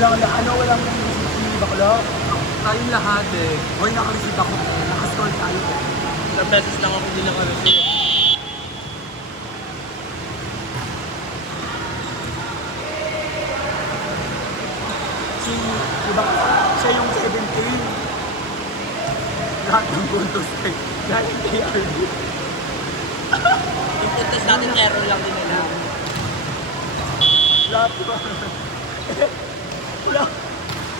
walang receipt bakla. Tayong lahat eh. Hoy, naka-receipt ako. Naka-store tayo. Ilang beses lang ako din nakareceive. Si, diba, siya yung 17. Lahat ng puntos kay, galing kay RD. Yung puntos natin, error lang din nila. Lahat ba? Wala.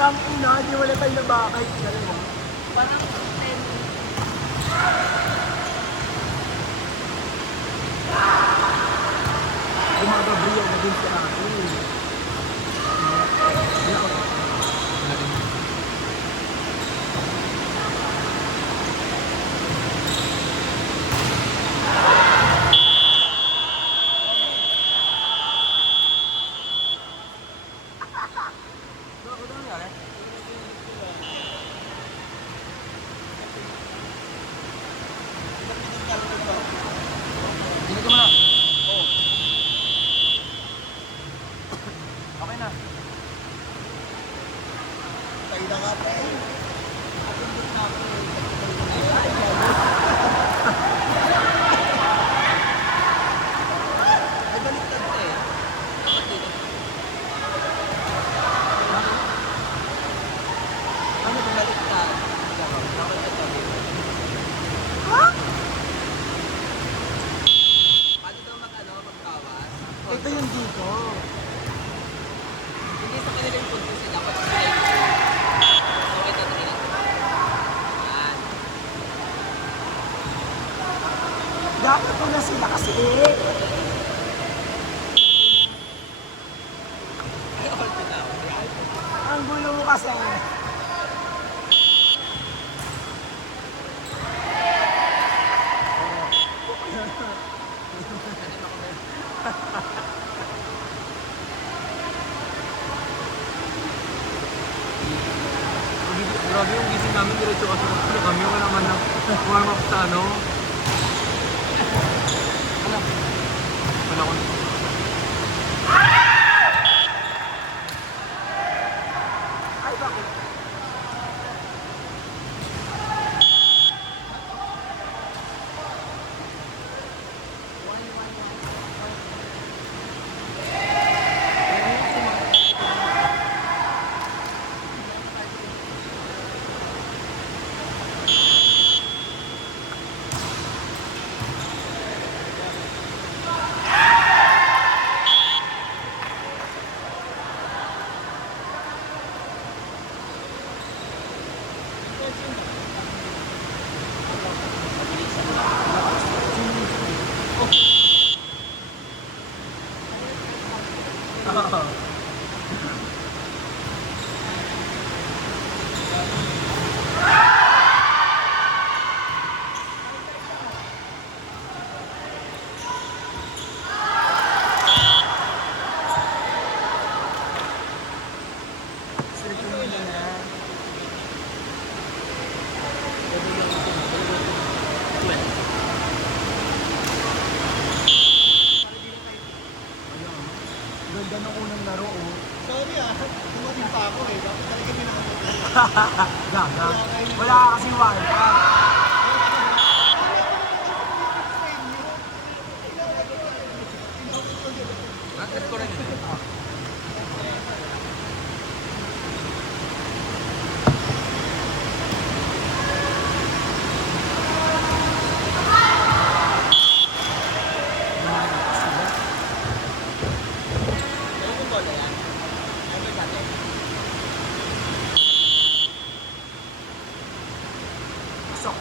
Tangina, di wala tayo na bakay. Galing mo. Parang 10. Gumagabriya na din sa akin. Wala ko. Hindi ko na. Oo. Okay na. Tayo na nga, pre. Ay, baliktad ka eh. Dapat dito. Ano ba baliktad? Dapat ito dito. Ha? Paano daw magtawas? Ito yung dito. Hindi sa kanila yung puntos eh. Dapat sa kanila. Okay, tatry natin. Yan. Dapat ko na sila kasi. Ay, all to now. Ang gulo mo kasi. Grabe yung gising namin, diretso kasi kami wala man na warm up sa ano. Wala ko. Ay, bakit? Ganda ng unang laro, oh. Sorry dumating pa ako eh. Bakit talaga pinakamutin? Gaga. Wala ka kasi wifi. Nakit ko rin yun. Pasok.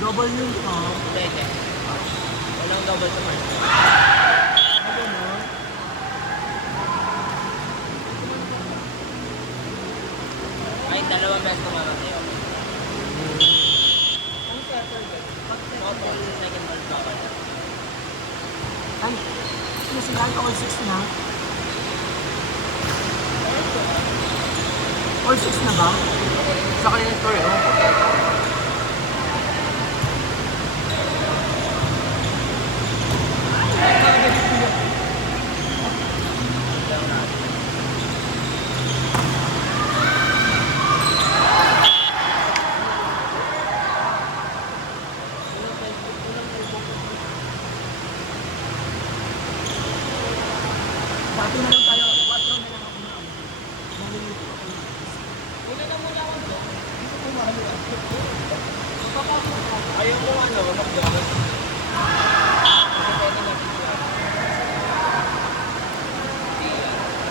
Double yun, oh. Hindi. Walang double sa first. Ano no? Kahit dalawang beses kumarating. Ang Saturday. Couple second ball pa ako. Ay, ano sila? All 6 na? All 6 na ba? Sa kanila story, oh. Lang natin. Ato na lang tayo. 4 na lang ako. Malilito ako. Una na muna ako doon. Dito po mahalo ako. Ayaw mo ano, mag-download. Kasi pwede natin siya.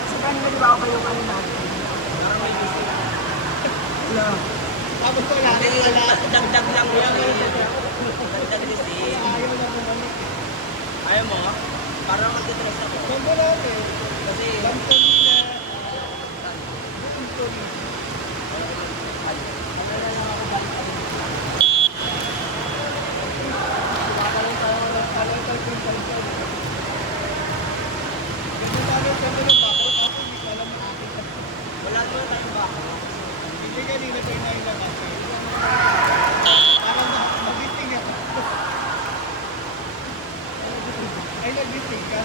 Sa kanila di ba ako kayo ano natin? Parang may gusto. Wala. Tapos wala na Hindi, wala. dagdag lang yan eh. Dagdag receipt. Ayaw na bumalik. Ayaw mo? Parang magtitress ako. Huwag mo lang eh. Kasi, Company na. Company. Ganyan tayo, ganda ng bako. Ako hindi ko alam ang aking bako. wala naman tayong baka. Hindi kanina tayo na ilang kasi. Parang nagising ako. Ay, nagising ka.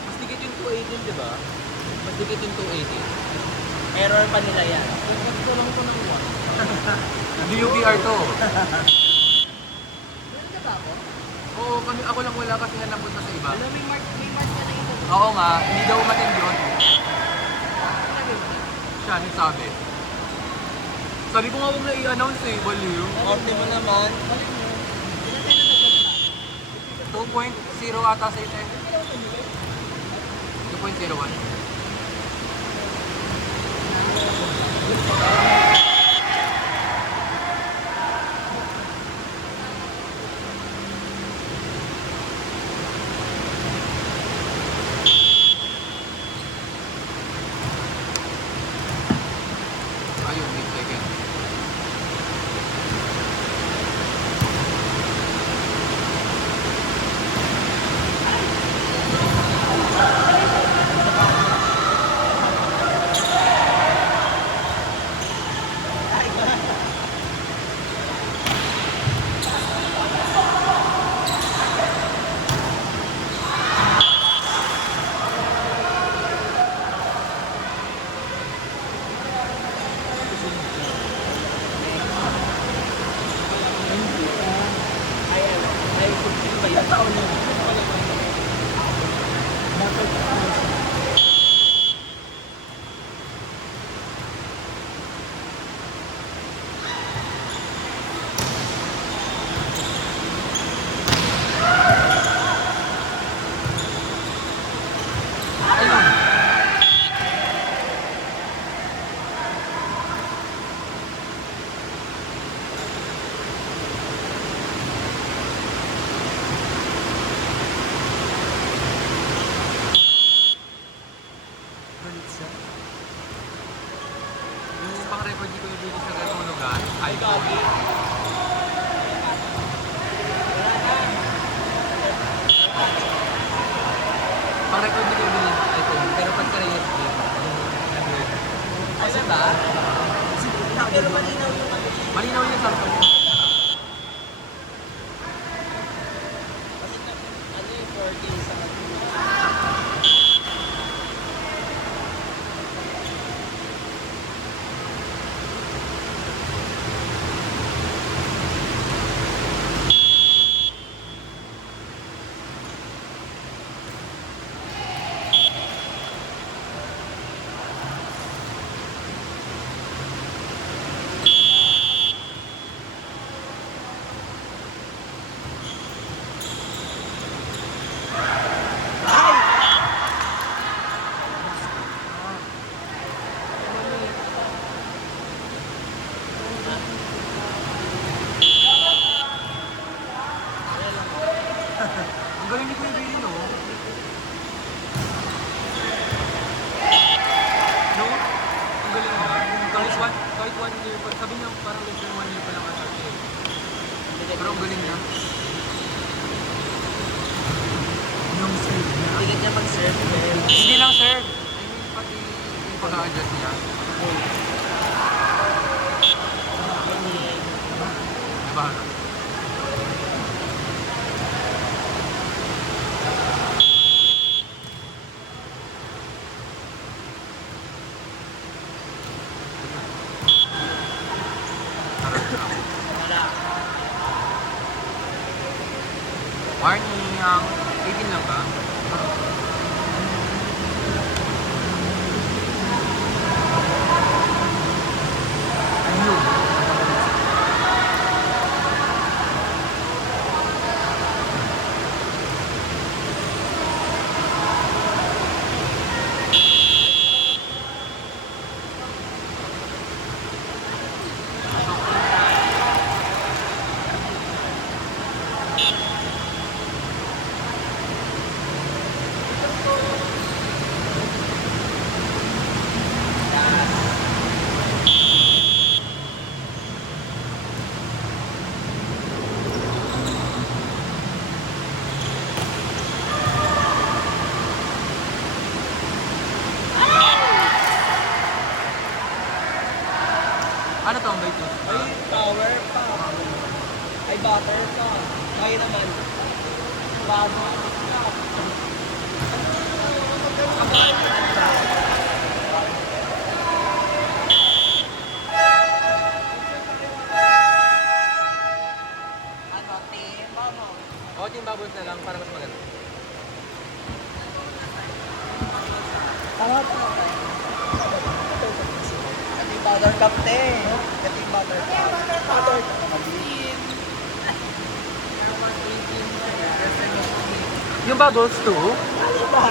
Mas dikit yung 218, di ba? Mas dikit yung 280. Error pa nila yan. Ito lang ko ng 1. DUPR to. Meron ka ba ako? Oo, kami, ako lang wala kasi nga napunta sa iba. Alam, may mark ka na ito. Oo nga, hindi daw umattend yun. Sabi mo na. Siya, nagsabi. Sabi ko nga huwag na i-announce eh, baliw. Orte mo naman. 2.0 ata sa ite. 2.01. Ayun, wait second. Ay, subscribe ba yun? Taon na. Ayun. Yung pang-record dito dito sa ganung lugar, iPhone. Pang-record dito dito sa iPhone, pero pag sa USB, Kasi ba? Pero malinaw yung ano. malinaw yung sample. Kasi ano yung 4K sa Ang galing ni Kuya Billy, no? No? Ang galing niya. Kahit one year pa. Sabi niya parang less than 1 year pa lang ata siya. Pero ang galing niya. Yung serve niya. Tigit niya mag-serve. Hindi lang serve. I mean, pati yung pag-a-adjust niya. Diba? Warning, 18 lang ba? Ayun. Ano to ang bait mo? Ay, power pa. Ay, butter pa. Kaya naman. Bago. Ano, timba mo? O, team bubbles na lang para mas maganda. Tama pa. Ito yung butter cup, te. Ito yung butter cup. Butter cup. Yung bubbles too? Ano ba?